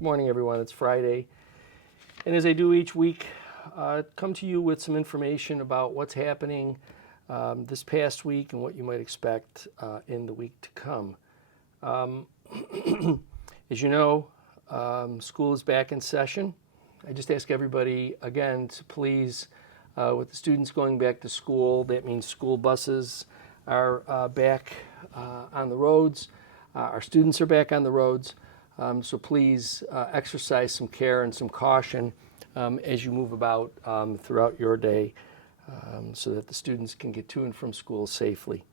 Good morning, everyone. It's Friday. And as I do each week, come to you with some information about what's happening this past week and what you might expect in the week to come. As you know, school is back in session. I just ask everybody, again, to please, with the students going back to school, that means school buses are back on the roads. Our students are back on the roads. So please exercise some care and some caution as you move about throughout your day so that the students can get to and from school safely.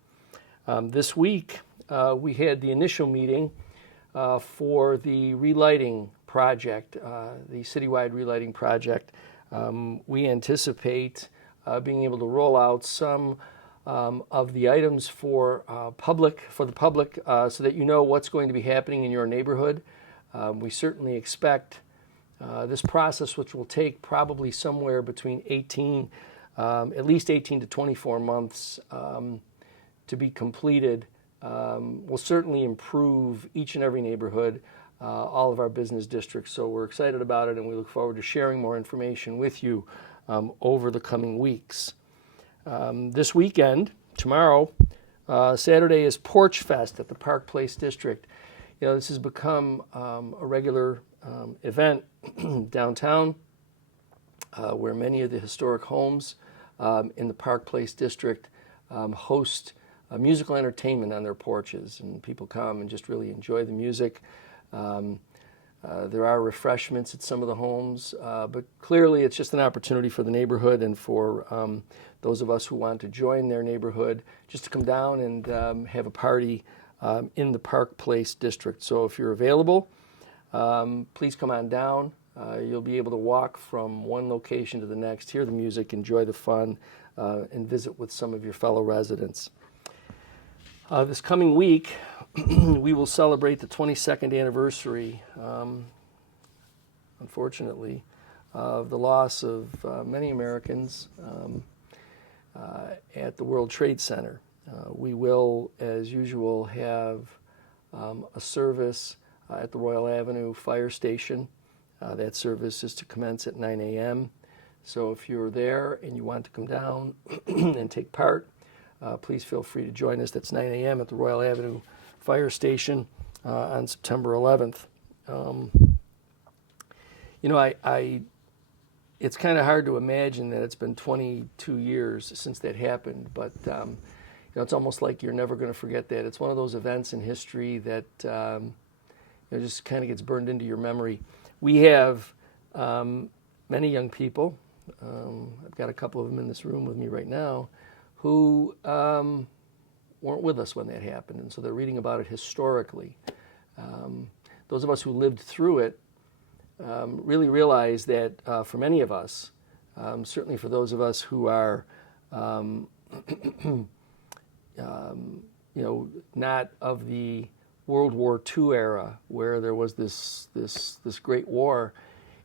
This week, we had the initial meeting for the relighting project, the citywide relighting project. We anticipate being able to roll out some of the items for the public, so that you know what's going to be happening in your neighborhood. We certainly expect this process, which will take probably somewhere between at least 18 to 24 months to be completed, will certainly improve each and every neighborhood, all of our business districts. So we're excited about it, and we look forward to sharing more information with you over the coming weeks. This weekend, tomorrow, Saturday, is Porch Fest at the Park Place District. You know, this has become a regular event downtown where many of the historic homes in the Park Place District host musical entertainment on their porches, and people come and just really enjoy the music. There are refreshments at some of the homes, but clearly it's just an opportunity for the neighborhood and for those of us who want to join their neighborhood just to come down and have a party in the Park Place District. So if you're available, please come on down. You'll be able to walk from one location to the next, hear the music, enjoy the fun, and visit with some of your fellow residents. This coming week, we will celebrate the 22nd anniversary, unfortunately, of the loss of many Americans at the World Trade Center. We will, as usual, have a service at the Royal Avenue Fire Station. That service is to commence at 9 a.m. So if you're there and you want to come down and take part, please feel free to join us. That's 9 a.m. at the Royal Avenue Fire Station on September 11th. You know, it's kind of hard to imagine that it's been 22 years since that happened, but you know, it's almost like you're never going to forget that. It's one of those events in history that you know, just kind of gets burned into your memory. We have many young people, I've got a couple of them in this room with me right now, who weren't with us when that happened, and so they're reading about it historically. Those of us who lived through it really realize that for many of us, certainly for those of us who are you know, not of the World War II era where there was this great war,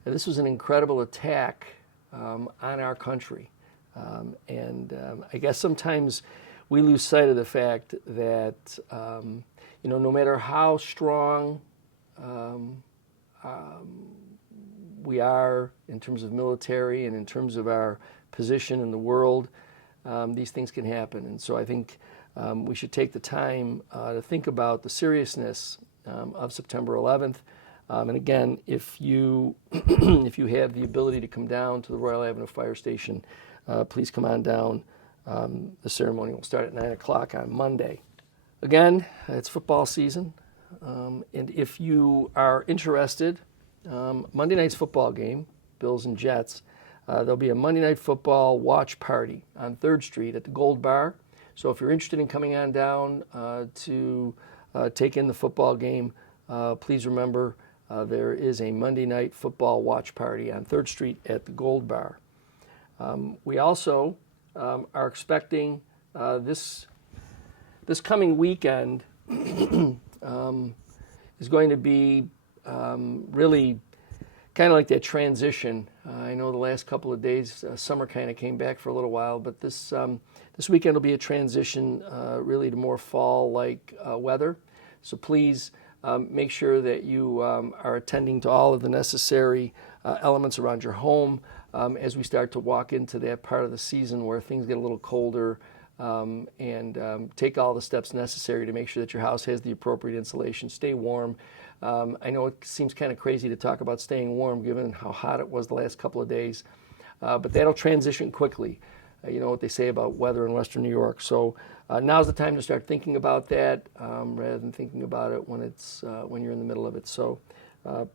and this was an incredible attack on our country. I guess sometimes we lose sight of the fact that you know, no matter how strong we are in terms of military and in terms of our position in the world, these things can happen. And so I think we should take the time to think about the seriousness of September 11th. And again, if you if you have the ability to come down to the Royal Avenue Fire Station, please come on down. The ceremony will start at 9 o'clock on Monday. Again, it's football season, and if you are interested, Monday night's football game, Bills and Jets, there'll be a Monday Night Football watch party on 3rd Street at the Gold Bar. So if you're interested in coming on down to take in the football game, please remember there is a Monday Night Football watch party on 3rd Street at the Gold Bar. We also are expecting this coming weekend is going to be really kind of like that transition. I know the last couple of days, summer kind of came back for a little while, but this weekend will be a transition really to more fall-like weather. So please make sure that you are attending to all of the necessary elements around your home as we start to walk into that part of the season where things get a little colder, and take all the steps necessary to make sure that your house has the appropriate insulation. Stay warm. I know it seems kind of crazy to talk about staying warm given how hot it was the last couple of days, but that'll transition quickly. You know what they say about weather in Western New York. So now's the time to start thinking about that rather than thinking about it when you're in the middle of it. So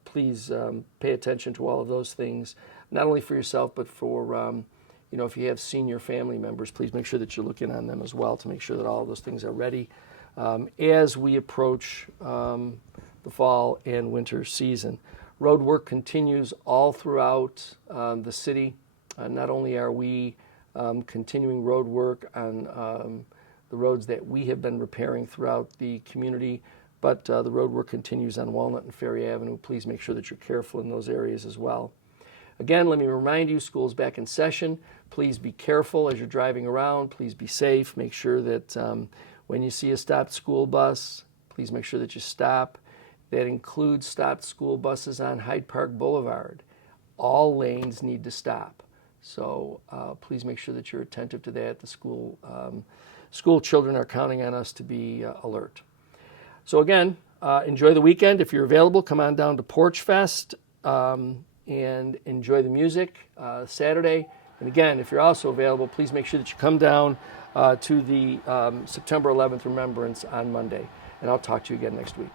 please pay attention to all of those things, not only for yourself, but for if you have senior family members, please make sure that you're looking on them as well to make sure that all of those things are ready as we approach the fall and winter season. Road work continues all throughout the city. Not only are we continuing road work on the roads that we have been repairing throughout the community, but the road work continues on Walnut and Ferry Avenue. Please make sure that you're careful in those areas as well. Again, let me remind you, school's back in session. Please be careful as you're driving around. Please be safe. Make sure that when you see a stopped school bus, please make sure that you stop. That includes stopped school buses on Hyde Park Boulevard. All lanes need to stop. So please make sure that you're attentive to that. The school children are counting on us to be alert. So again, enjoy the weekend. If you're available, come on down to Porch Fest and enjoy the music Saturday. And again, if you're also available, please make sure that you come down to the September 11th Remembrance on Monday. And I'll talk to you again next week.